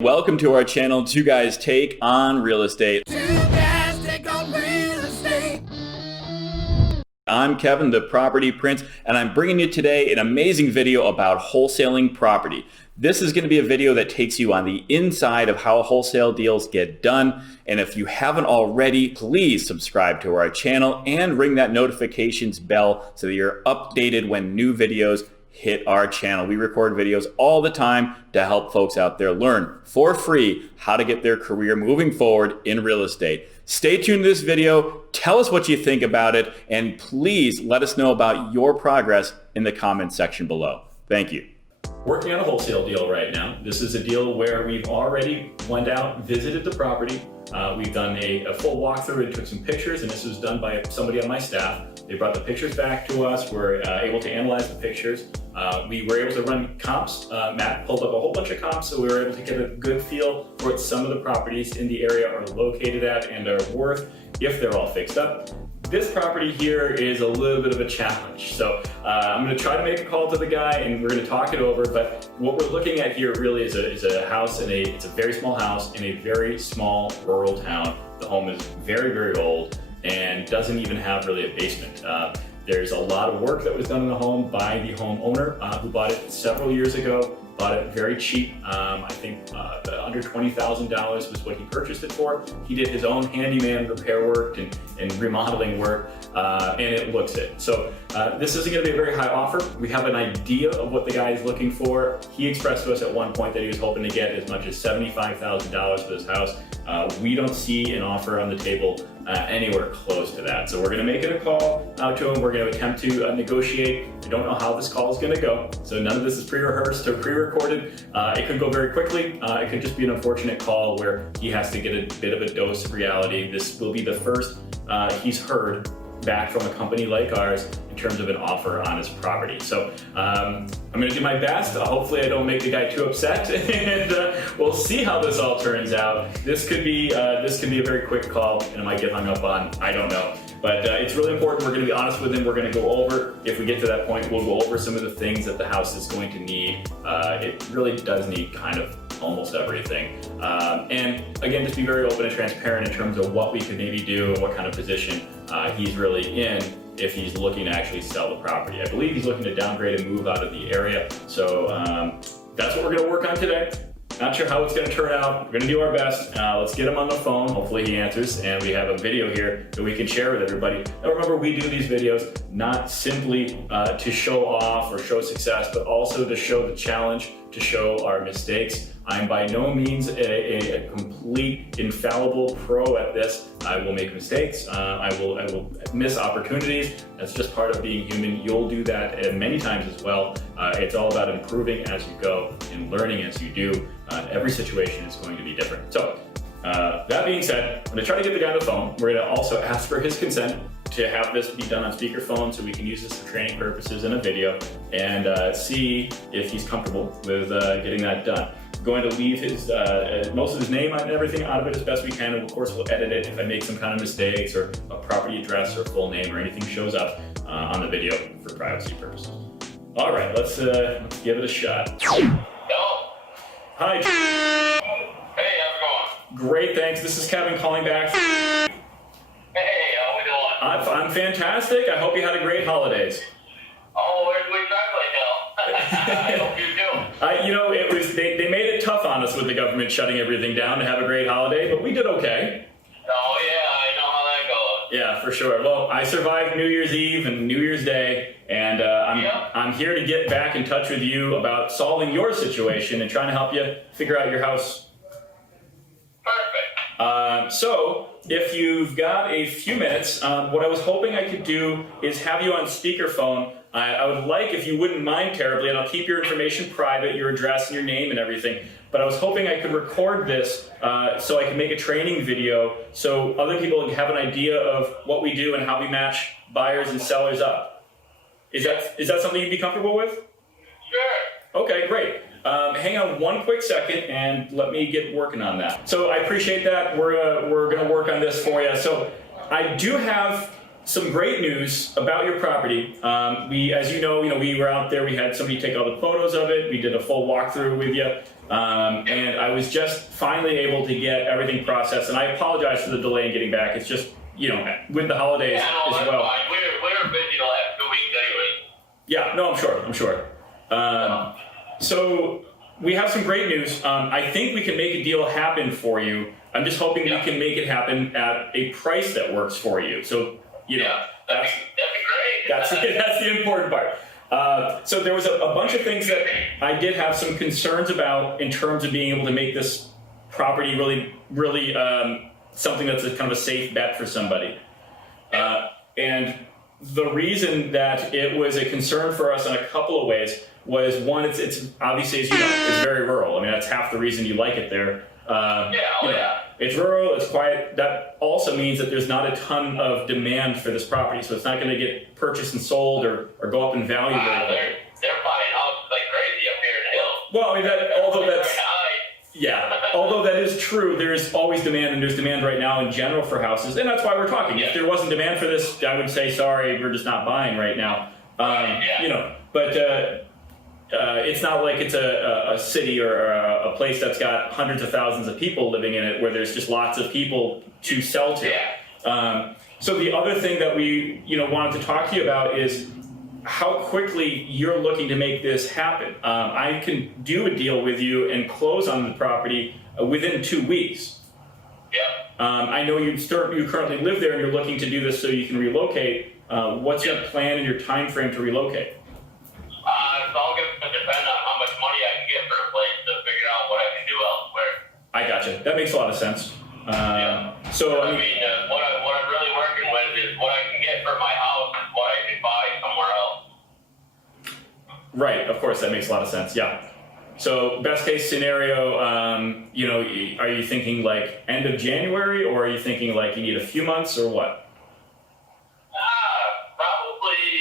Welcome to our channel, Two Guys Take on Real Estate. Two guys take on real estate. I'm Kevin, the Property Prince, and I'm bringing you today an amazing video about wholesaling property. This is going to be a video that takes you on the inside of how wholesale deals get done. And if you haven't already, please subscribe to our channel and ring that notifications bell so that you're updated when new videos hit our channel. We record videos all the time to help folks out there learn for free how to get their career moving forward in real estate. Stay tuned to this video, tell us what you think about it, and please let us know about your progress in the comments section below. Thank you. Working on a wholesale deal right now. This is a deal where we've already went out, visited the property. We've done a full walkthrough and took some pictures, and this was done by somebody on my staff. They brought the pictures back to us. We're able to analyze the pictures. We were able to run comps. Matt pulled up a whole bunch of comps, so we were able to get a good feel for what some of the properties in the area are located at and are worth if they're all fixed up. This property here is a little bit of a challenge. So I'm gonna try to make a call to the guy and we're gonna talk it over, but what we're looking at here really is a house it's a very small house in a very small rural town. The home is very, very old and doesn't even have really a basement. There's a lot of work that was done in the home by the homeowner who bought it several years ago. Bought it very cheap. I think under $20,000 was what he purchased it for. He did his own handyman repair work and remodeling work, and it looks it. So this isn't gonna be a very high offer. We have an idea of what the guy is looking for. He expressed to us at one point that he was hoping to get as much as $75,000 for this house. We don't see an offer on the table anywhere close to that. So we're gonna make it a call out to him. We're gonna attempt to negotiate. We don't know how this call is gonna go. So none of this is pre-rehearsed or pre-recorded. It could go very quickly. It could just be an unfortunate call where he has to get a bit of a dose of reality. This will be the first he's heard back from a company like ours in terms of an offer on his property. So I'm gonna do my best. Hopefully I don't make the guy too upset and we'll see how this all turns out. This could be a very quick call and it might get hung up on, I don't know. But it's really important. We're gonna be honest with him. We're gonna go over, if we get to that point, we'll go over some of the things that the house is going to need. It really does need kind of almost everything. And again, just be very open and transparent in terms of what we could maybe do and what kind of position he's really in if he's looking to actually sell the property. I believe he's looking to downgrade and move out of the area. So that's what we're gonna work on today. Not sure how it's gonna turn out. We're gonna do our best. Let's get him on the phone. Hopefully he answers and we have a video here that we can share with everybody. Now remember, we do these videos not simply to show off or show success, but also to show the challenge, to show our mistakes. I'm by no means a complete infallible pro at this. I will make mistakes. I will miss opportunities. That's just part of being human. You'll do that many times as well. It's all about improving as you go and learning as you do. Every situation is going to be different. So that being said, I'm gonna try to get the guy on the phone. We're gonna also ask for his consent to have this be done on speakerphone so we can use this for training purposes in a video and see if he's comfortable with getting that done. I'm going to leave his most of his name and everything out of it as best we can, and of course we'll edit it if I make some kind of mistakes or a property address or full name or anything shows up on the video for privacy purposes. All right, let's give it a shot. Hello. Hi. Hey, how's it going? Great, thanks. This is Kevin calling back. Hey, how we doing? I'm fantastic. I hope you had a great holidays. Oh, we tried like hell. I hope you do. You know, they made it tough on us with the government shutting everything down to have a great holiday, but we did okay. Oh yeah, I know how that goes. Yeah, for sure. Well, I survived New Year's Eve and New Year's Day, and I'm here to get back in touch with you about solving your situation and trying to help you figure out your house. Perfect. So, if you've got a few minutes, what I was hoping I could do is have you on speakerphone. I would like, if you wouldn't mind terribly, and I'll keep your information private, your address and your name and everything, but I was hoping I could record this so I could make a training video so other people have an idea of what we do and how we match buyers and sellers up. Is that something you'd be comfortable with? Sure. Okay, great. Hang on one quick second and let me get working on that. So I appreciate that. We're gonna work on this for you. So I do have some great news about your property. As you know, we were out there, we had somebody take all the photos of it, we did a full walkthrough with you, and I was just finally able to get everything processed. And I apologize for the delay in getting back. It's just, with the holidays Yeah, no, as that's well. fine. We're busy the last 2 weeks anyway. Yeah, no, I'm sure. So we have some great news. I think we can make a deal happen for you. I'm just hoping we can make it happen at a price that works for you. So, that'd be great. that's the important part. So there was a bunch of things that I did have some concerns about in terms of being able to make this property really something that's a kind of a safe bet for somebody. And the reason that it was a concern for us in a couple of ways was, one, it's obviously, as you know, it's very rural. I mean, that's half the reason you like it there. It's rural, it's quiet. That also means that there's not a ton of demand for this property, so it's not going to get purchased and sold or go up in value very quickly. They're buying houses like crazy up here in the hills. Well, I mean, although that is true, there's always demand, and there's demand right now in general for houses, and that's why we're talking. If there wasn't demand for this, I would say, sorry, we're just not buying right now. But it's not like it's a city or a place that's got hundreds of thousands of people living in it, where there's just lots of people to sell to. So the other thing that we wanted to talk to you about is how quickly you're looking to make this happen. I can do a deal with you and close on the property within 2 weeks. I know you currently live there and you're looking to do this so you can relocate. What's your plan and your time frame to relocate? It's all going to depend on how much money I can get for a place to figure out what I can do elsewhere. I gotcha. That makes a lot of sense. So I mean, what I'm really working with is what I can get for my house is what I can buy somewhere else. Right, of course, that makes a lot of sense. Yeah. So best case scenario, are you thinking like end of January, or are you thinking like you need a few months, or what? Probably.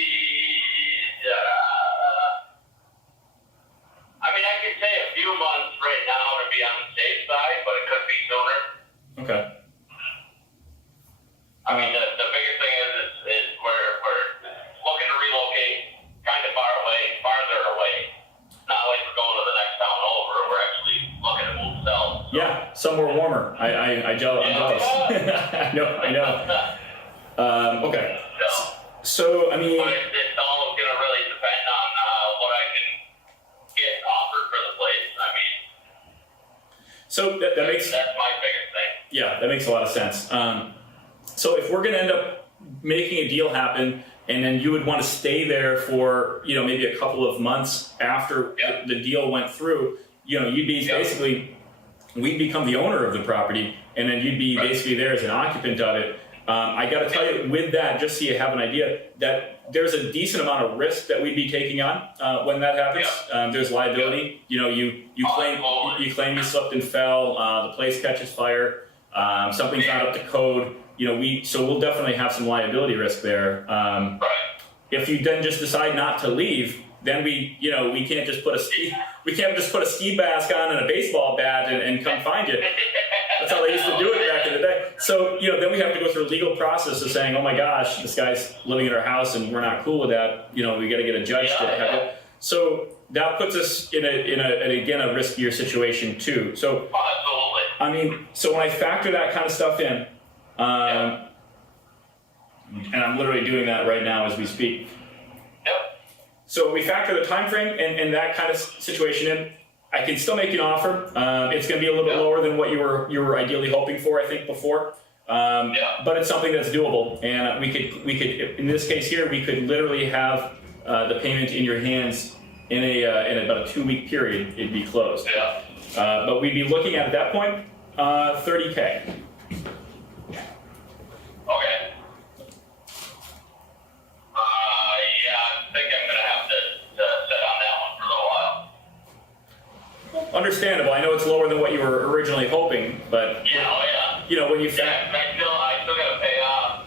I mean, I could say a few months right now to be on the safe side, but it could be sooner. Okay. I mean, the biggest thing is we're looking to relocate kind of farther away. Not like we're going to the next town over. We're actually looking to move south. So. Yeah, somewhere warmer. I'm jealous. I know. Okay. So, I mean... But it's all going to really depend on what I can get offered for the place. I mean... So that makes... That's my biggest thing. Yeah, that makes a lot of sense. So if we're going to end up making a deal happen, and then you would want to stay there for, maybe a couple of months after the deal went through, you'd be basically, we'd become the owner of the property, and then you'd be basically there as an occupant of it. I got to tell you, with that, just so you have an idea, that there's a decent amount of risk that we'd be taking on when that happens. There's liability. You claim you slipped and fell. The place catches fire. Something's not up to code. So we'll definitely have some liability risk there. If you then just decide not to leave, then we can't just put a ski mask on and a baseball bat and come find you. That's how they used to do it back in the day. So then we have to go through a legal process of saying, oh my gosh, this guy's living in our house and we're not cool with that. We got to get a judge to have it. So that puts us in a riskier situation too. So I mean, so when I factor that kind of stuff in. And I'm literally doing that right now as we speak. So we factor the time frame and that kind of situation in. I can still make you an offer. It's going to be a little bit lower than what you were ideally hoping for, I think, before. But it's something that's doable, and we could in this case here, we could literally have the payment in your hands in about a 2-week period. It'd be closed. But we'd be looking at that point $30K. Okay. I think I'm going to have to sit on that one for a little while. Understandable. I know it's lower than what you were originally hoping, but when you I still got to pay off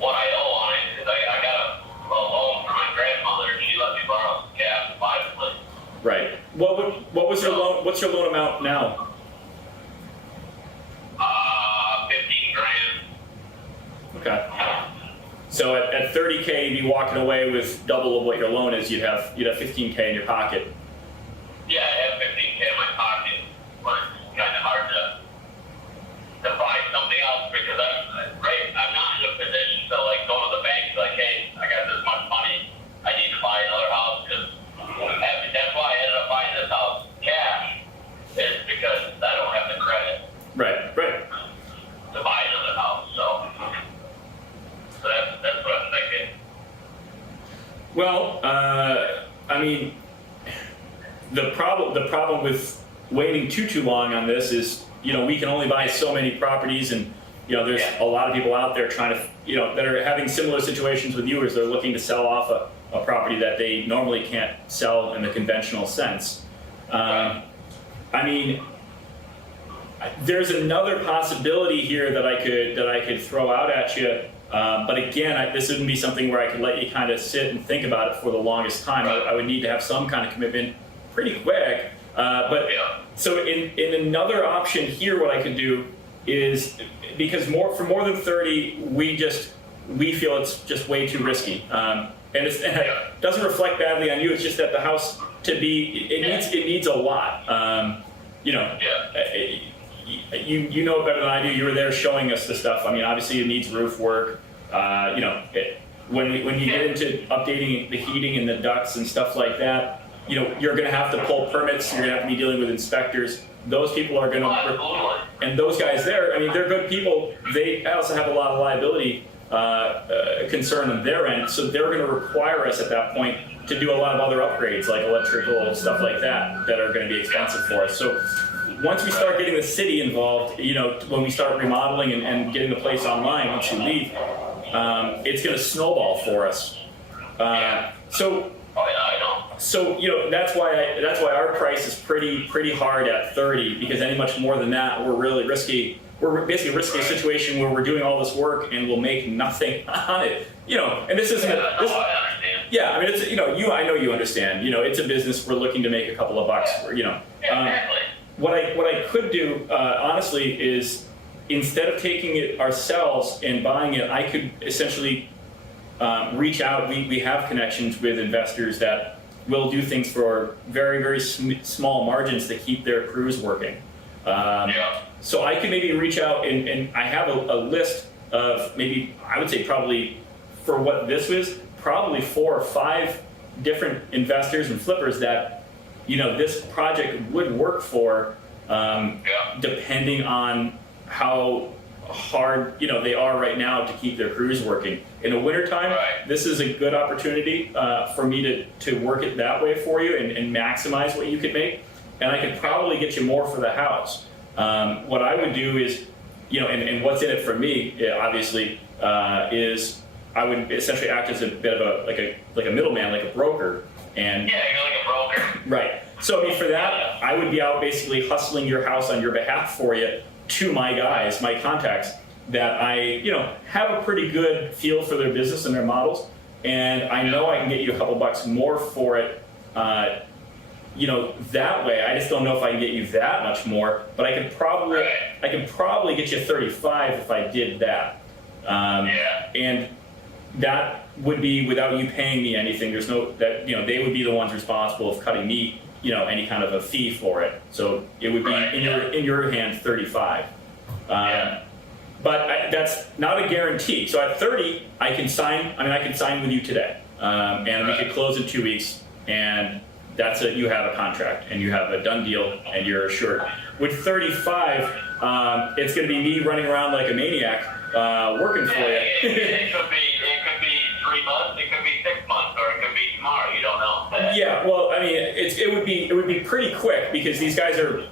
what I owe on it, because I got a loan from my grandmother, and she let me borrow some cash to buy the place. Right. What was your loan? What's your loan amount now? 15 grand. Okay. So at $30K, you'd be walking away with double of what your loan is. You'd have $15K in your pocket. Yeah, I have 15K in my pocket. the problem with waiting too long on this is, we can only buy so many properties, and there's a lot of people out there trying to, that are having similar situations with you as they're looking to sell off a property that they normally can't sell in the conventional sense. I mean, there's another possibility here that I could throw out at you, but again, this wouldn't be something where I could let you kind of sit and think about it for the longest time. I would need to have some kind of commitment pretty quick. So in another option here, what I could do is, because for more than 30, we feel it's just way too risky, and it doesn't reflect badly on you. It's just that the house it needs a lot. You know it better than I do. You were there showing us the stuff. I mean, obviously it needs roof work. When you get into updating the heating and the ducts and stuff like that, you're going to have to pull permits. You're going to have to be dealing with inspectors. Those people are going to, and those guys there, I mean, they're good people. They also have a lot of liability concern on their end, so they're going to require us at that point to do a lot of other upgrades, like electrical stuff like that are going to be expensive for us. So once we start getting the city involved, when we start remodeling and getting the place online once you leave, it's going to snowball for us. So that's why our price is pretty hard at 30, because any much more than that, we're really risky. We're basically risking a situation where we're doing all this work and we'll make nothing on it. And this isn't. I understand. Yeah, I mean, it's I know you understand. It's a business. We're looking to make a couple of bucks. Exactly. What I could do, honestly, is instead of taking it ourselves and buying it, I could essentially reach out. We have connections with investors that will do things for very, very small margins to keep their crews working. So I could maybe reach out and I have a list of maybe, I would say probably for what this was, probably 4 or 5 different investors and flippers that, this project would work for, depending on how hard, they are right now to keep their crews working. In the wintertime, this is a good opportunity for me to work it that way for you and maximize what you could make. And I could probably get you more for the house. What I would do is, and what's in it for me, obviously, is I would essentially act as a bit of like a middleman, like a broker. And you're like a broker. Right. So I mean, for that, I would be out basically hustling your house on your behalf for you to my guys, my contacts, that I, have a pretty good feel for their business and their models, and I know I can get you a couple bucks more for it. That way. I just don't know if I can get you that much more, but I could probably get you 35 if I did that. And that would be without you paying me anything. There's no they would be the ones responsible of cutting me any kind of a fee for it. So it would be in your hand 35. But that's not a guarantee. So at 30, I can sign. I can sign with you today, and we could close in 2 weeks, and that's it. You have a contract, and you have a done deal, and you're assured. With 35, it's going to be me running around like a maniac, working for you. It could be 3 months, it could be 6 months, or it could be tomorrow. You don't know. Yeah, well, I mean, it would be pretty quick, because these guys are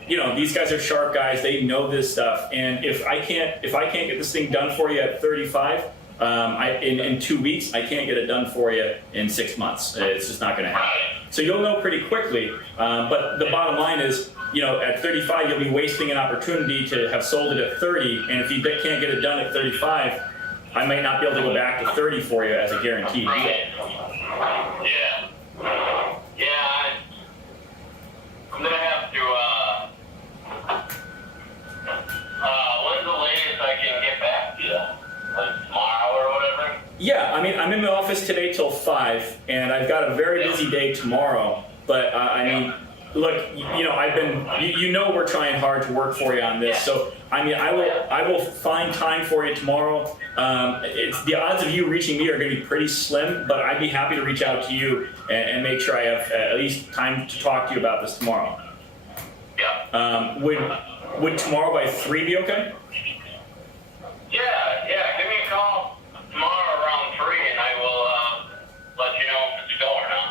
sharp guys. They know this stuff, and if I can't get this thing done for you at 35, in 2 weeks, I can't get it done for you in 6 months. It's just not going to happen. So you'll know pretty quickly. But the bottom line is, at 35, you'll be wasting an opportunity to have sold it at 30. And if you can't get it done at 35, I might not be able to go back to 30 for you as a guaranteed deal. Yeah. I'm gonna have to. When's the latest I can get back to you? Like tomorrow or whatever? Yeah, I'm in the office today till 5, and I've got a very busy day tomorrow. But look, I've been, we're trying hard to work for you on this. So I will find time for you tomorrow. It's the odds of you reaching me are going to be pretty slim, but I'd be happy to reach out to you and make sure I have at least time to talk to you about this tomorrow. Yeah. Would tomorrow by 3 be okay? Yeah. Give me a call tomorrow around 3, and I will let you know if it's a go or not.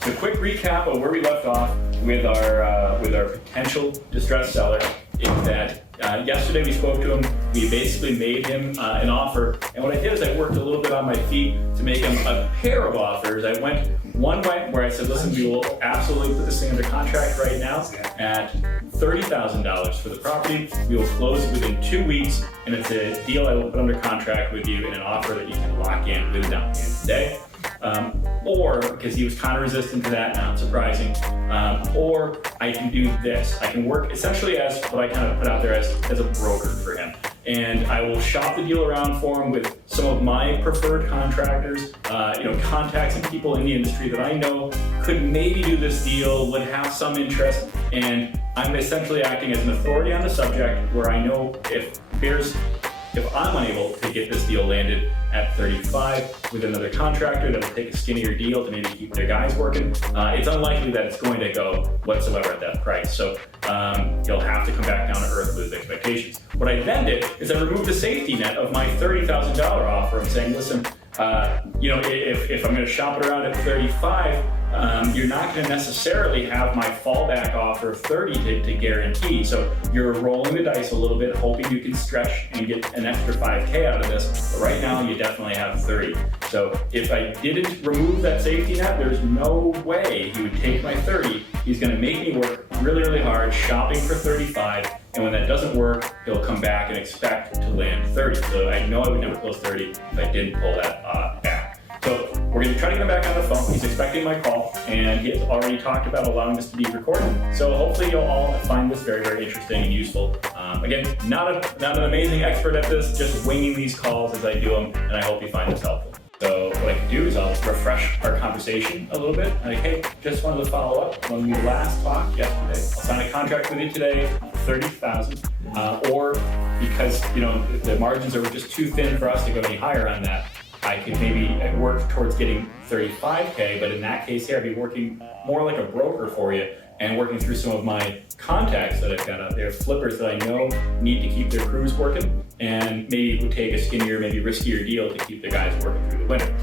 The quick recap of where we left off with our potential distressed seller is that yesterday we spoke to him. We basically made him an offer, and what I did is I worked a little bit on my feet to make him a pair of offers. I went one way where I said, listen, we will absolutely put this thing under contract right now at $30,000 for the property. We will close within 2 weeks, and it's a deal I will put under contract with you and an offer that you can lock in with a down payment today. Or, because he was kind of resistant to that, not surprising, or I can do this. I can work essentially as what I kind of put out there as a broker for him. And I will shop the deal around for him with some of my preferred contractors, contacts and people in the industry that I know could maybe do this deal, would have some interest, and I'm essentially acting as an authority on the subject where I know if I'm unable to get this deal landed at 35 with another contractor that will take a skinnier deal to maybe keep their guys working, it's unlikely that it's going to go whatsoever at that price. So he'll have to come back down to earth with his expectations. What I then did is I removed the safety net of my $30,000 offer and saying, listen, if I'm going to shop it around at 35, you're not going to necessarily have my fallback offer of 30 to guarantee. So you're rolling the dice a little bit, hoping you can stretch and get an extra 5K out of this. But right now, you definitely have 30. So if I didn't remove that safety net, there's no way he would take my 30. He's going to make me work really, really hard shopping for 35. And when that doesn't work, he'll come back and expect to land 30. So I know I would never close 30 if I didn't pull that back. So we're going to try to get him back on the phone. He's expecting my call, and he has already talked about allowing this to be recorded. So hopefully you'll all find this very, very interesting and useful. Again, not an amazing expert at this, just winging these calls as I do them, and I hope you find this helpful. So what I can do is I'll refresh our conversation a little bit. Like, hey, just wanted to follow up when we last talked yesterday. I'll sign a contract with you today, $30,000, or because the margins are just too thin for us to go any higher on that, I could maybe work towards getting 35K, but in that case here, I'd be working more like a broker for you and working through some of my contacts that I've got out there, flippers that I know need to keep their crews working, and maybe would take a skinnier, maybe riskier deal to keep the guys working through the winter.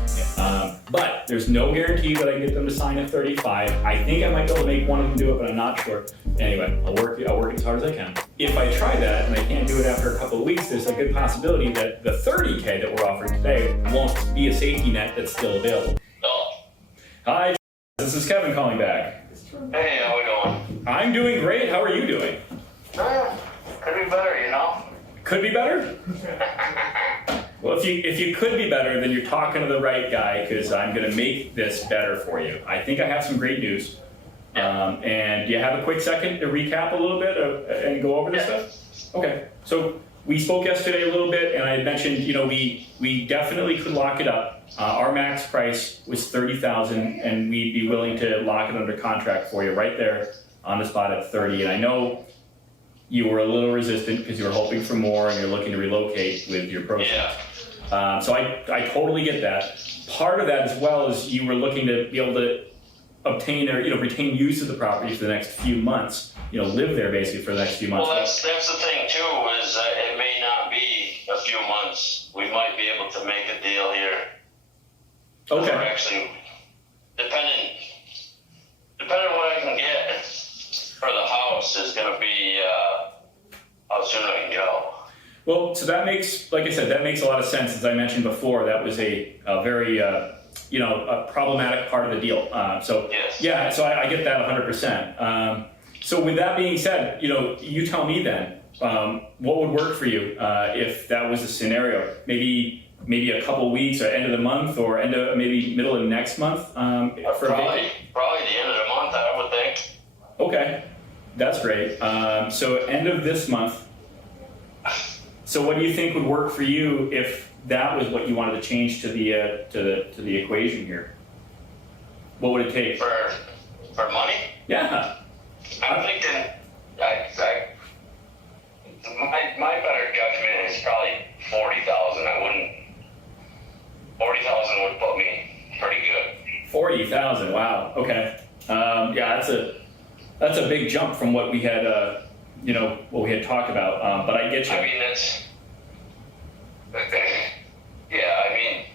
But there's no guarantee that I can get them to sign at 35. I think I might be able to make one of them do it, but I'm not sure. Anyway, I'll work as hard as I can. If I try that and I can't do it after a couple of weeks, there's a good possibility that the 30K that we're offering today won't be a safety net that's still available. Oh. Hi, this is Kevin calling back. Hey, how we doing? I'm doing great. How are you doing? Could be better, Could be better? Well, if you could be better, then you're talking to the right guy, because I'm going to make this better for you. I think I have some great news. And do you have a quick second to recap a little bit and go over this stuff? Okay. So we spoke yesterday a little bit, and I had mentioned, we definitely could lock it up. Our max price was $30,000, and we'd be willing to lock it under contract for you right there on the spot at 30. And I know you were a little resistant because you were hoping for more and you're looking to relocate with your proceeds. Yeah. So I totally get that. Part of that as well is you were looking to be able to obtain or retain use of the property for the next few months. Live there basically for the next few months. Well, that's the thing too, is it may not be a few months. We might be able to make a deal here. Okay. Or actually, depending on what I can get for the house is going to be how soon I can go. Well, so that makes, like I said, that makes a lot of sense. As I mentioned before, that was a very, a problematic part of the deal. Yes. Yeah, so I get that 100%. So with that being said, you tell me then, what would work for you if that was a scenario? Maybe a couple weeks or end of the month or maybe middle of next month? Probably the end of the month, I would think. Okay, that's great. So end of this month. So what do you think would work for you if that was what you wanted to change to the equation here? What would it take? For money? Yeah. I'm thinking my better judgment is probably 40,000. 40,000 would put me pretty good. 40,000. Wow. Okay. Yeah, that's a big jump from what we had what we had talked about. But I get you. I mean,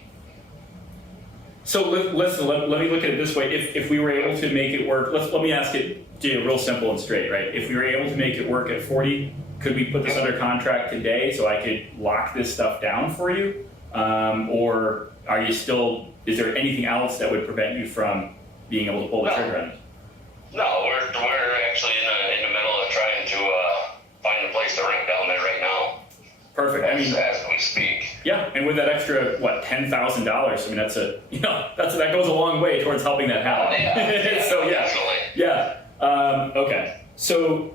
So listen, let me look at it this way. If we were able to make it work, let me ask it to you real simple and straight, right? If we were able to make it work at 40, could we put this under contract today so I could lock this stuff down for you? Or are you still, is there anything else that would prevent you from being able to pull the trigger on it? No, we're actually in the middle of trying to find a place to rent down there right now. Perfect. I mean, as we speak. Yeah, and with that extra $10,000, I mean that goes a long way towards helping that happen. So okay. So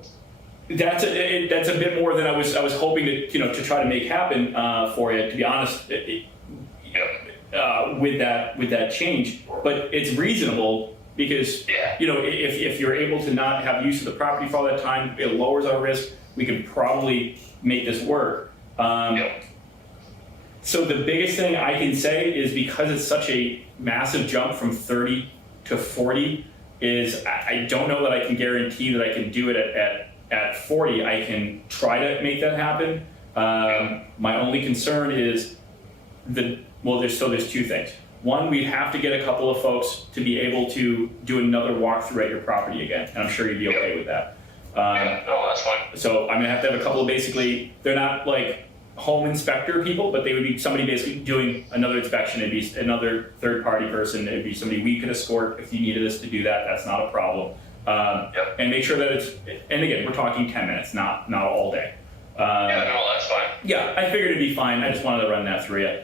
that's a bit more than I was hoping to try to make happen for you. To be honest, with that change, but it's reasonable because if you're able to not have use of the property for all that time, it lowers our risk. We can probably make this work. So the biggest thing I can say is because it's such a massive jump from 30 to 40 is I don't know that I can guarantee that I can do it at 40. I can try to make that happen. My only concern is there's two things. One, we'd have to get a couple of folks to be able to do another walkthrough at your property again, and I'm sure you'd be okay with that. No, that's fine. So I'm gonna have to have a couple of basically, they're not like home inspector people, but they would be somebody basically doing another inspection. It'd be another third-party person. It'd be somebody we could escort if you needed us to do that. That's not a problem. And make sure that and again, we're talking 10 minutes, not all day. No, that's fine. Yeah, I figured it'd be fine. I just wanted to run that through you.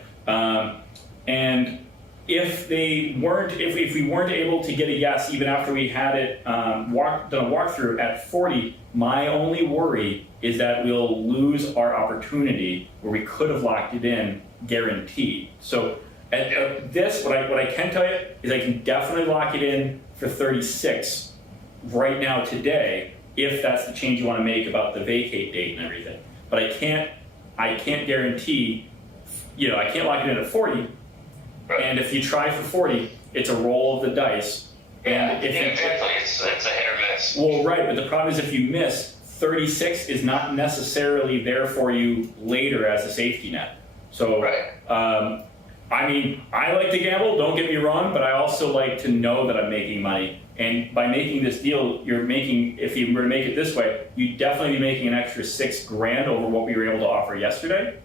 And if we weren't able to get a yes even after we had it done a walkthrough at 40, my only worry is that we'll lose our opportunity where we could have locked it in guaranteed. So at this, what I can tell you is I can definitely lock it in for 36 right now today if that's the change you want to make about the vacate date and everything. But I can't guarantee, I can't lock it in at 40. Right. And if you try for 40, it's a roll of the dice. And exactly. It's a hit or miss. Well, right, but the problem is if you miss, 36 is not necessarily there for you later as a safety net. So, I mean, I like to gamble, don't get me wrong, but I also like to know that I'm making money. And by making this deal, if you were to make it this way, you'd definitely be making an extra $6,000 over what we were able to offer yesterday.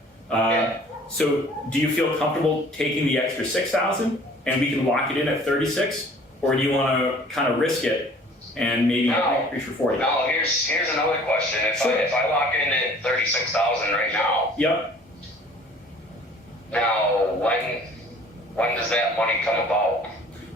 So do you feel comfortable taking the extra $6,000 and we can lock it in at 36? Or do you want to kind of risk it and maybe reach for 40? No, here's another question. If I lock in at 36,000 right now. Yep. Now, when does that money come about?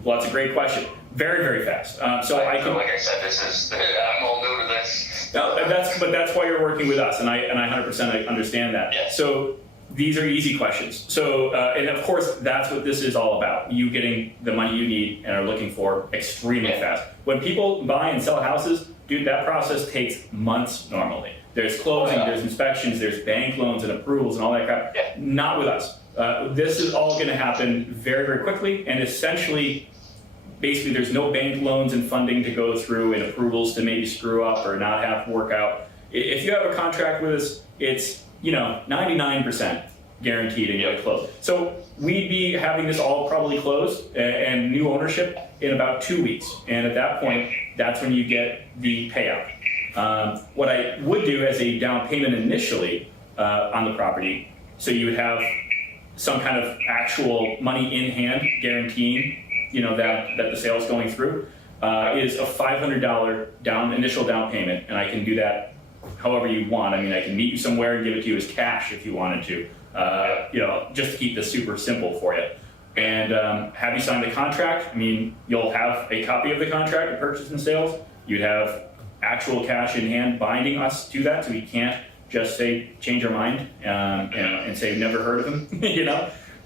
Well, that's a great question. Very, very fast. Like I said, I'm all new to this. No, that's why you're working with us, and I 100% understand that. Yes. So these are easy questions. So, and of course, that's what this is all about. You getting the money you need and are looking for extremely fast. When people buy and sell houses, dude, that process takes months normally. There's closing, there's inspections, there's bank loans and approvals and all that crap. Yeah. Not with us. This is all going to happen very, very quickly, and essentially, basically, there's no bank loans and funding to go through and approvals to maybe screw up or not have to work out. If you have a contract with us, it's 99% guaranteed and get it closed. So we'd be having this all probably closed and new ownership in about 2 weeks. And at that point, that's when you get the payout. What I would do as a down payment initially on the property, so you would have some kind of actual money in hand guaranteeing that the sale is going through, is a $500 initial down payment, and I can do that however you want. I mean, I can meet you somewhere and give it to you as cash if you wanted to, just to keep this super simple for you. And have you sign the contract? I mean, you'll have a copy of the contract of purchase and sales. You'd have actual cash in hand binding us to that, so we can't just say change our mind and say never heard of them,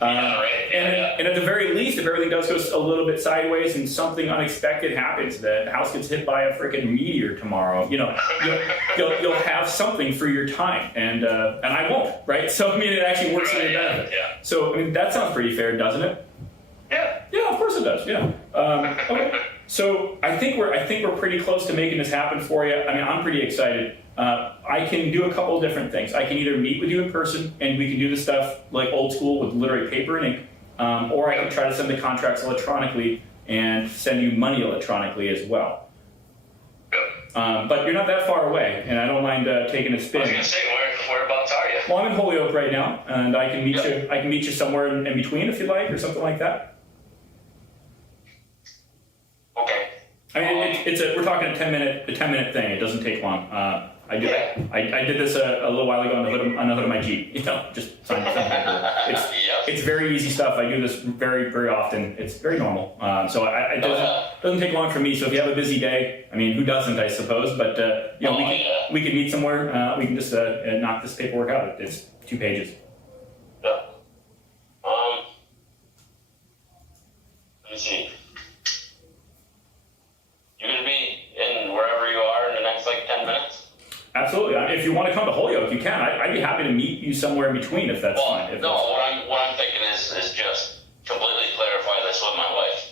And at the very least, if everything does go a little bit sideways and something unexpected happens, the house gets hit by a freaking meteor tomorrow, you'll have something for your time, and I won't, right? So I mean, it actually works in your benefit. Yeah. So I mean, that sounds pretty fair, doesn't it? Yeah. Yeah, of course it does. Yeah. Okay. So I think we're pretty close to making this happen for you. I mean, I'm pretty excited. I can do a couple of different things. I can either meet with you in person and we can do the stuff like old school with literally paper and ink, or I can try to send the contracts electronically and send you money electronically as well. But you're not that far away, and I don't mind taking a spin. I was gonna say, whereabouts are you? Well, I'm in Holyoke right now, and I can meet you. I can meet you somewhere in between if you like, or something like that. Okay. I mean, we're talking a 10-minute thing. It doesn't take long. I did this a little while ago on the hood of my Jeep. You know, just sign the thing. It's very easy stuff. I do this very, very often. It's very normal. So it doesn't take long for me. So if you have a busy day, I mean, who doesn't, I suppose? But you know, we can meet somewhere. We can just knock this paperwork out. It's 2 pages. Yeah. Let me see. You're gonna be in wherever you are in the next like 10 minutes. Absolutely. I mean, if you want to come to Holyoke, you can. I'd be happy to meet you somewhere in between if that's fine. What I'm thinking is just completely clarify this with my wife.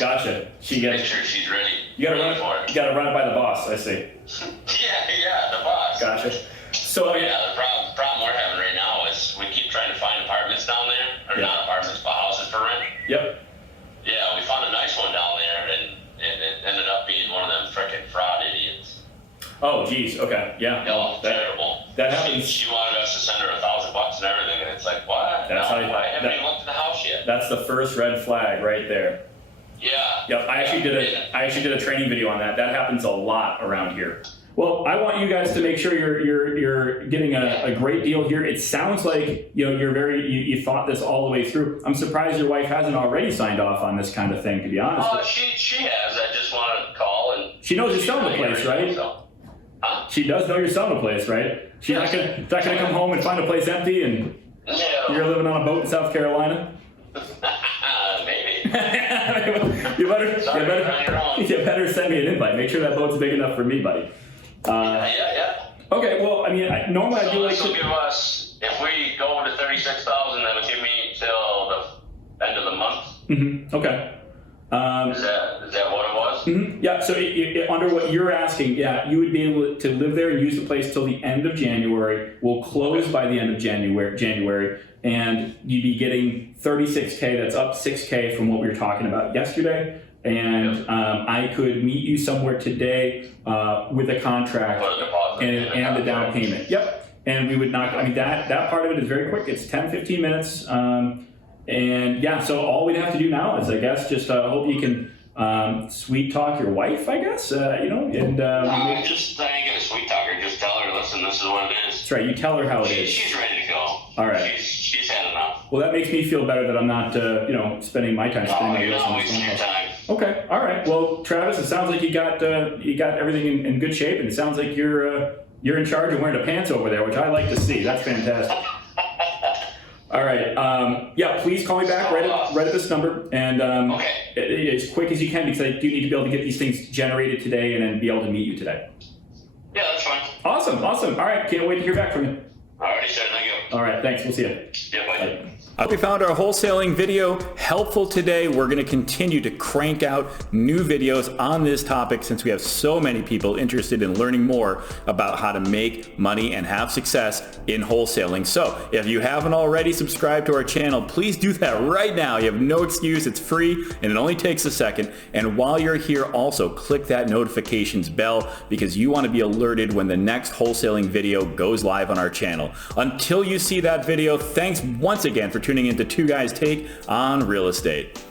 Gotcha. Make sure she's ready. You gotta run it by the boss. I see. yeah, the boss. Gotcha. So the problem we're having right now is we keep trying to find apartments down there, or not apartments, but houses for rent. Yep. Yeah, we found a nice one down there, and it ended up being one of them frickin' fraud idiots. Oh, geez. Okay. Yeah. No, terrible. That happens. She wanted us to send her $1,000 and everything, and it's like, what? I haven't even looked at the house yet. That's the first red flag right there. Yeah. Yep. I actually did a training video on that. That happens a lot around here. Well, I want you guys to make sure you're getting a great deal here. It sounds like you thought this all the way through. I'm surprised your wife hasn't already signed off on this kind of thing, to be honest. Oh, she has. I just wanted to call and. She knows you're selling the place, right? Huh? She does know you're selling the place, right? She's not gonna come home and find a place empty and you're living on a boat in South Carolina. Maybe. you better send me an invite. Make sure that boat's big enough for me, buddy. Yeah. Okay, well, I mean, normally I do like to give us, if we go to 36,000, that'll give me till the end of the month. Mm-hmm. Okay. Is that what it was? Mm-hmm. Yeah. So under what you're asking, you would be able to live there and use the place till the end of January. We'll close by the end of January, and you'd be getting 36K. That's up 6K from what we were talking about yesterday. And I could meet you somewhere today with a contract and the down payment. Yep. And we would knock. I mean, that part of it is very quick. It's 10-15 minutes. And so all we'd have to do now is, I guess, just hope you can sweet talk your wife, I guess, I ain't gonna sweet talk her. Just tell her, listen, this is what it is. That's right. You tell her how it is. She's ready to go. All right. She's had enough. Well, that makes me feel better that I'm not, spending my time spending my not wasting your time. Okay. All right. Well, Travis, it sounds like you got everything in good shape, and it sounds like you're in charge of wearing the pants over there, which I like to see. That's fantastic. All right. Please call me back right at this number, and as quick as you can, because I do need to be able to get these things generated today and then be able to meet you today. Yeah, that's fine. Awesome. All right. Can't wait to hear back from you. Alrighty, sir. Thank you. All right. Thanks. We'll see you. Yeah, bye. I hope you found our wholesaling video helpful today. We're going to continue to crank out new videos on this topic since we have so many people interested in learning more about how to make money and have success in wholesaling. So if you haven't already subscribed to our channel, please do that right now. You have no excuse. It's free and it only takes a second. And while you're here, also click that notifications bell because you want to be alerted when the next wholesaling video goes live on our channel. Until you see that video, thanks once again for tuning into Two Guys Take on Real Estate.